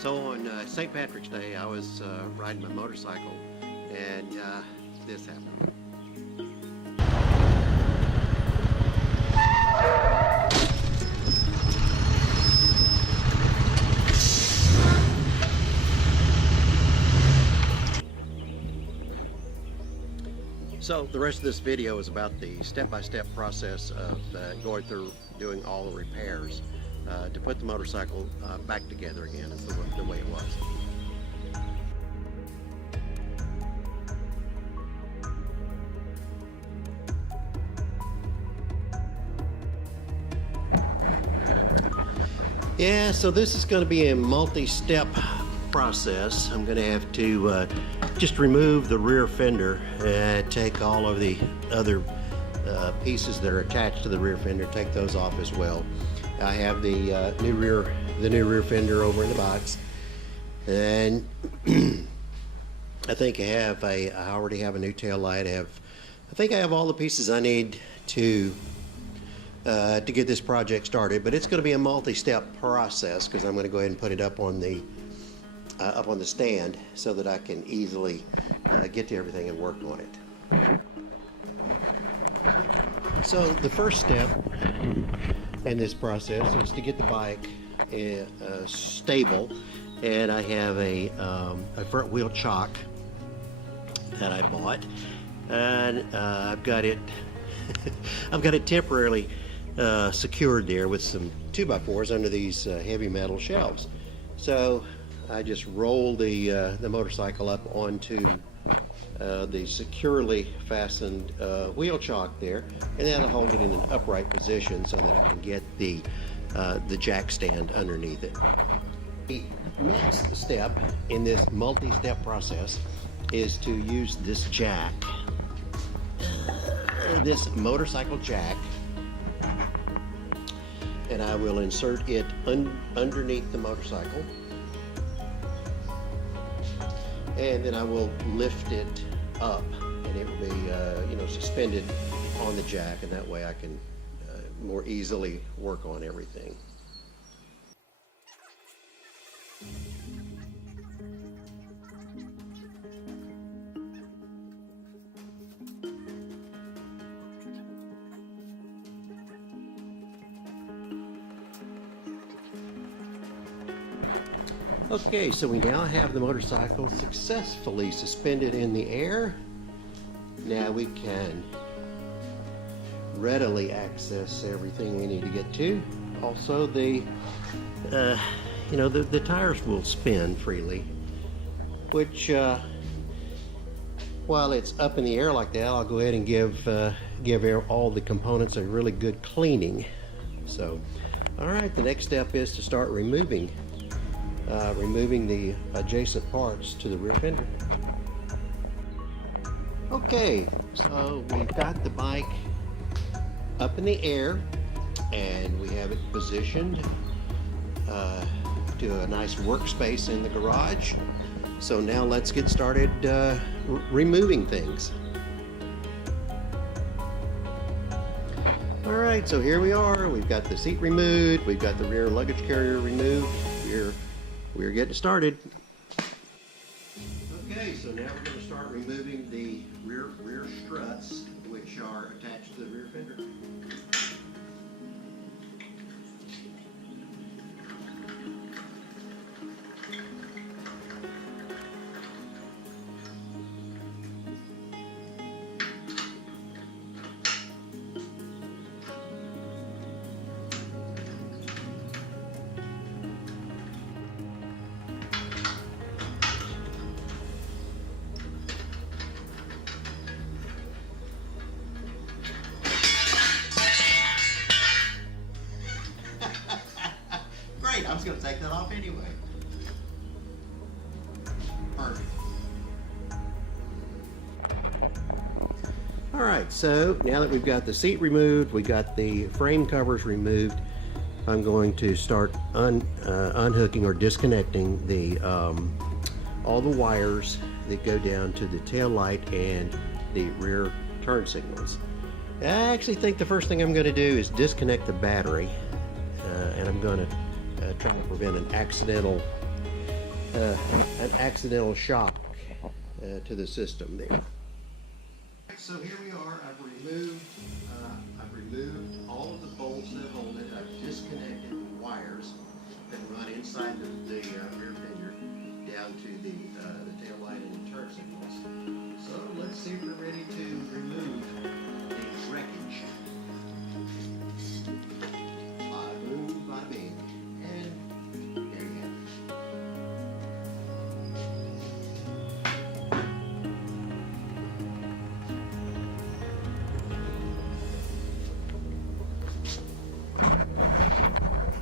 So on St. Patrick's Day, I was riding my motorcycle, and this happened. So the rest of this video is about the step-by-step process of going through doing all the repairs to put the motorcycle back together again as the way it was. Yeah, so this is going to be a multi-step process. I'm going to have to just remove the rear fender and take all of the other pieces that are attached to the rear fender, take those off as well. I have the new rear fender over in the box, and I think I already have a new tail light. I think I have all the pieces I need to get this project started, but it's going to be a multi-step process because I'm going to go ahead and put it up on the stand so that I can easily get to everything and work on it. So the first step in this process is to get the bike stable, and I have a front wheel chock that I bought, and I've got it temporarily secured there with some 2x4s under these heavy metal shelves. So I just roll the motorcycle up onto the securely fastened wheel chock there, and then I'll hold it in an upright position so that I can get the jack stand underneath it. The next step in this multi-step process is to use this jack, this motorcycle jack, and I will insert it underneath the motorcycle, and then I will lift it up, and it will be suspended on the jack, and that way I can more easily work on everything. Okay, so we now have the motorcycle successfully suspended in the air. Now we can readily access everything we need to get to. Also, the tires will spin freely, which while it's up in the air like that, I'll go ahead and give all the components a really good cleaning. So, all right, the next step is to start removing the adjacent parts to the rear fender. Okay, so we've got the bike up in the air, and we have it positioned to a nice workspace in the garage. So now let's get started removing things. All right, so here we are. We've got the seat removed. We've got the rear luggage carrier removed. We're getting started. Okay, so now we're going to start removing the rear struts, which are attached to the rear fender. I was going to take that off anyway. Perfect. All right, so now that we've got the seat removed, we got the frame covers removed, I'm going to start unhooking or disconnecting all the wires that go down to the tail light and the rear turn signals. I actually think the first thing I'm going to do is disconnect the battery, and I'm going to try to prevent an accidental an accidental shock to the system there. So here we are. I've removed all of the bolts that hold it. I've disconnected the wires that run inside the rear fender down to the tail light and the turn signals. So let's see if we're ready to remove the wreckage. Bada boom, bada bing, and there you have it.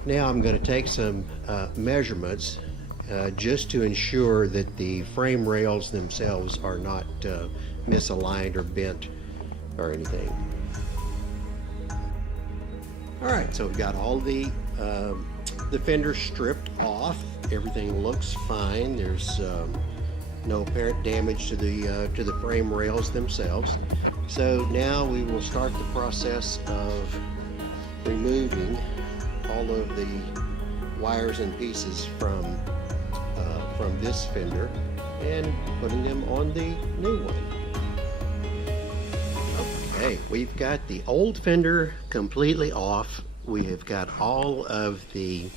Now I'm going to take some measurements just to ensure that the frame rails themselves are not misaligned or bent or anything. Alright, so we've got all the fender stripped off. Everything looks fine. There's no apparent damage to the frame rails themselves. So now we will start the process of removing all of the wires and pieces from this fender and putting them on the new one. Okay, we've got the old fender completely off. We have got all of the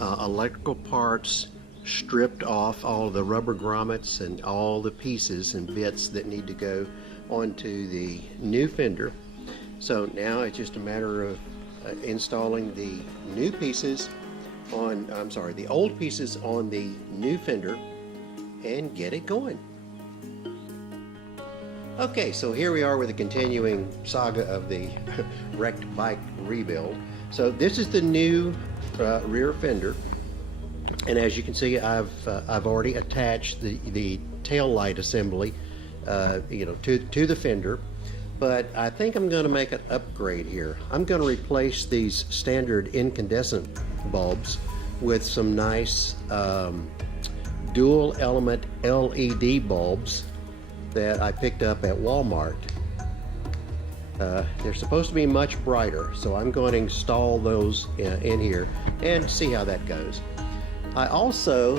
electrical parts stripped off, all of the rubber grommets and all the pieces and bits that need to go onto the new fender. So now it's just a matter of installing the new pieces on, the old pieces on the new fender and get it going. Okay, so here we are with the continuing saga of the wrecked bike rebuild. So this is the new rear fender, and as you can see, I've already attached the tail light assembly, to the fender. But I think I'm going to make an upgrade here. I'm going to replace these standard incandescent bulbs with some nice dual element LED bulbs that I picked up at Walmart. They're supposed to be much brighter, so I'm going to install those in here and see how that goes. I also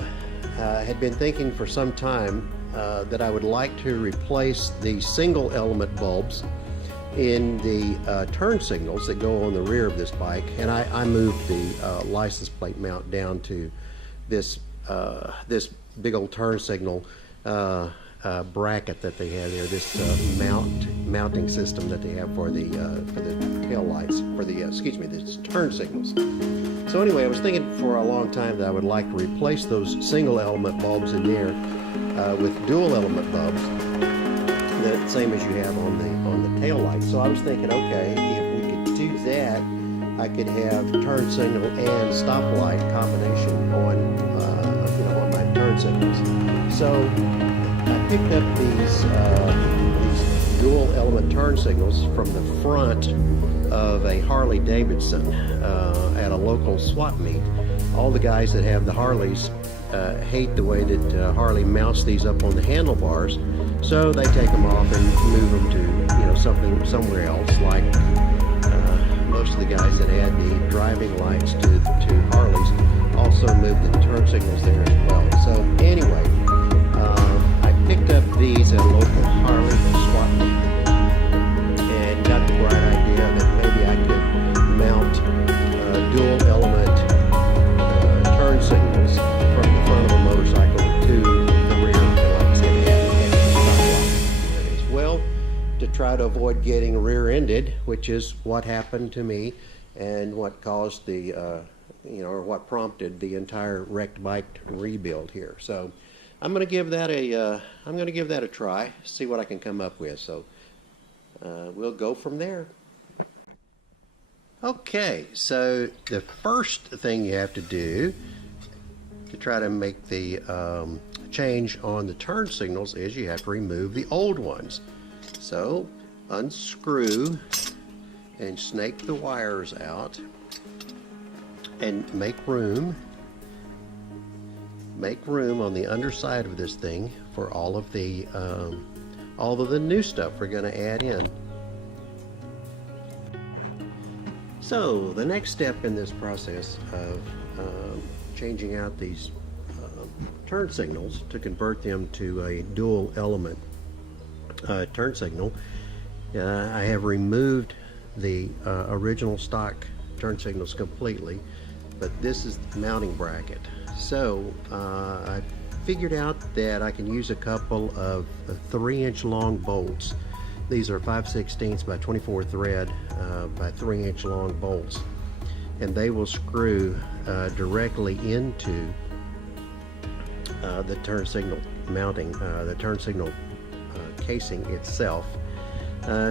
had been thinking for some time that I would like to replace the single element bulbs in the turn signals that go on the rear of this bike, and I moved the license plate mount down to this big old turn signal bracket that they have there, this mounting system that they have for the tail lights, for the the turn signals. So anyway, I was thinking for a long time that I would like to replace those single element bulbs in there with dual element bulbs, the same as you have on the tail light. So I was thinking, okay, if we could do that, I could have turn signal and stoplight combination on on my turn signals. So I picked up these dual element turn signals from the front of a Harley Davidson at a local swap meet. All the guys that have the Harleys hate the way that Harley mounts these up on the handlebars, so they take them off and move them to somewhere else. Like most of the guys that had the driving lights to Harleys also moved the turn signals there as well. So anyway, I picked up these at a local Harley swap meet and got the bright idea that maybe I could mount dual element turn signals from the front of a motorcycle to the rear, like I said, and stoplight as well, to try to avoid getting rear-ended, which is what happened to me and what caused the or what prompted the entire wrecked bike rebuild here. So I'm going to give that a try, see what I can come up with. So we'll go from there. Okay, so the first thing you have to do to try to make the change on the turn signals is you have to remove the old ones. So unscrew and snake the wires out and make room on the underside of this thing for all of the new stuff we're going to add in. So the next step in this process of changing out these turn signals to convert them to a dual element turn signal. I have removed the original stock turn signals completely, but this is the mounting bracket. So I figured out that I can use a couple of 3-inch long bolts. These are 5/16 by 24 thread by 3-inch long bolts, and they will screw directly into the turn signal mounting, the turn signal casing itself.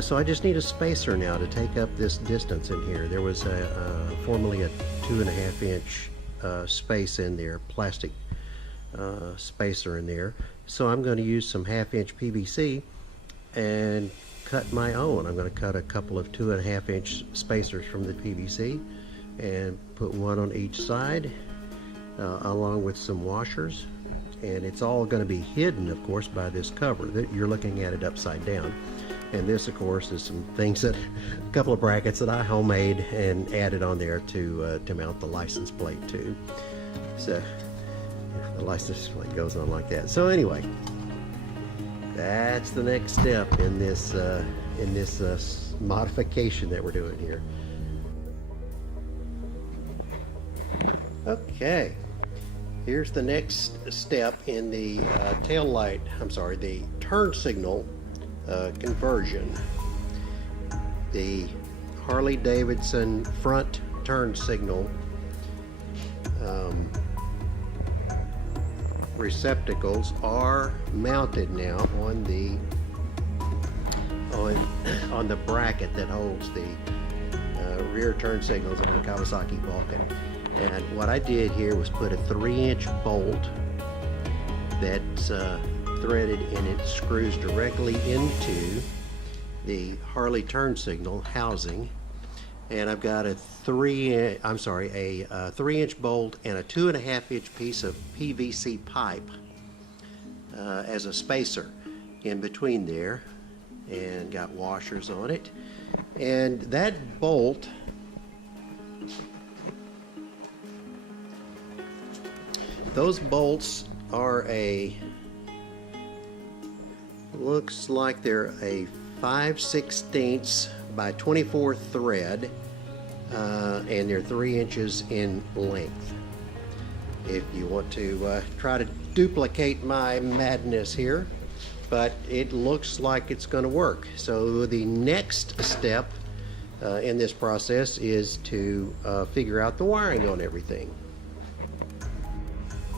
So I just need a spacer now to take up this distance in here. There was formerly a 2.5-inch space in there, plastic spacer in there. So I'm going to use some 1/2-inch PVC and cut my own. I'm going to cut a couple of 2.5-inch spacers from the PVC and put one on each side, along with some washers. And it's all going to be hidden, of course, by this cover. You're looking at it upside down. And this, of course, is some things that, a couple of brackets that I homemade and added on there to mount the license plate to. So the license plate goes on like that. So anyway, that's the next step in this modification that we're doing here. Okay. Here's the next step in the the turn signal conversion. The Harley-Davidson front turn signal receptacles are mounted now on the bracket that holds the rear turn signals on the Kawasaki Vulcan. And what I did here was put a 3-inch bolt that's threaded and it screws directly into the Harley turn signal housing. And I've got a 3-inch bolt and a 2.5-inch piece of PVC pipe as a spacer in between there, and got washers on it. And that bolt, those bolts are looks like they're a 5/16 by 24 thread, and they're 3 inches in length. If you want to try to duplicate my madness here, but it looks like it's going to work. So the next step in this process is to figure out the wiring on everything.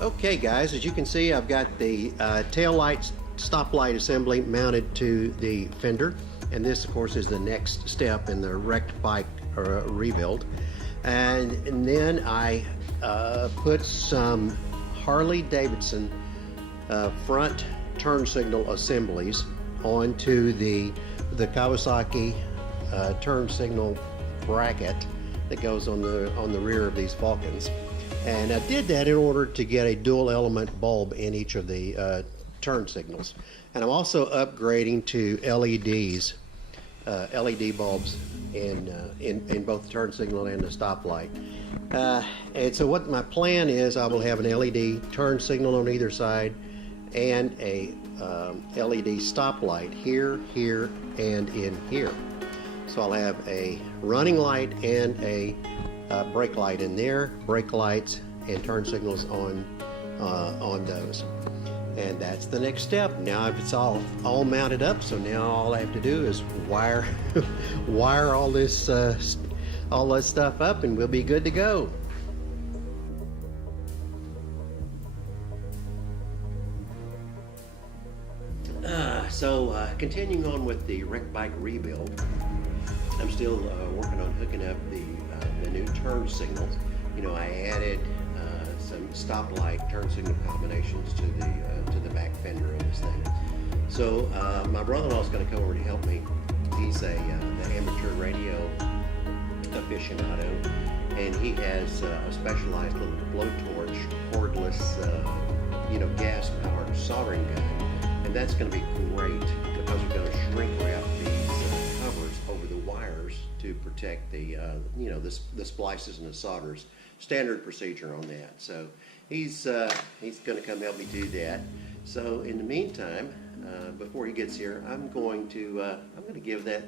Okay guys, as you can see, I've got the tail light stoplight assembly mounted to the fender, and this of course is the next step in the wrecked bike rebuild. And then I put some Harley-Davidson front turn signal assemblies onto the Kawasaki turn signal bracket that goes on the rear of these Vulcans. And I did that in order to get a dual element bulb in each of the turn signals. And I'm also upgrading to LEDs, LED bulbs in both the turn signal and the stoplight. And so what my plan is, I will have an LED turn signal on either side and a LED stoplight here, here, and in here. So I'll have a running light and a brake light in there, brake lights and turn signals on those. And that's the next step. Now it's all mounted up, so now all I have to do is wire all this stuff up, and we'll be good to go. Continuing on with the wreck bike rebuild, I'm still working on hooking up the new turn signals. You know, I added some stoplight turn signal combinations to the back fender of this thing. So my brother-in-law is going to come over to help me. He's the amateur radio aficionado, and he has a specialized little blowtorch, cordless, gas-powered soldering gun, and that's going to be great because we're going to shrink wrap these covers over the wires to protect the you know, the splices and the solders. Standard procedure on that. So he's going to come help me do that. So in the meantime, before he gets here, I'm going to give that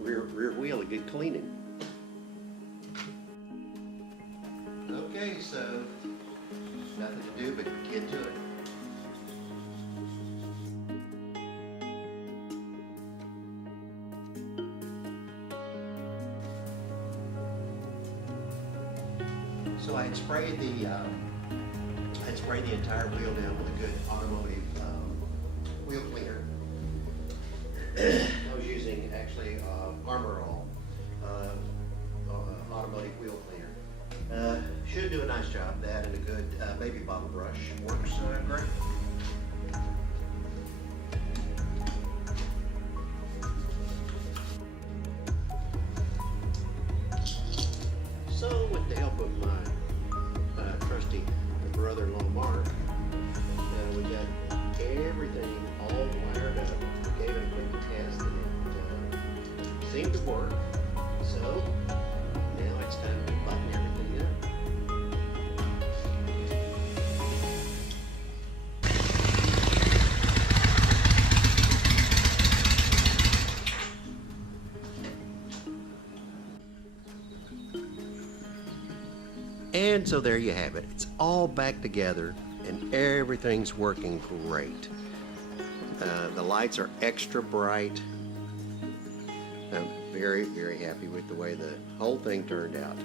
rear wheel a good cleaning. Okay, so nothing to do but get to it. So I had sprayed the entire wheel down with a good automotive wheel cleaner. I was using actually Armor All automotive wheel cleaner. Should do a nice job. That and a good baby bottle brush works great. So with the help of my trusty brother-in-law Mark, we got everything all wired up. We gave it a quick test and it seemed to work. So now it's time to button everything up. And so there you have it. It's all back together and everything's working great. The lights are extra bright. I'm very, very happy with the way the whole thing turned out.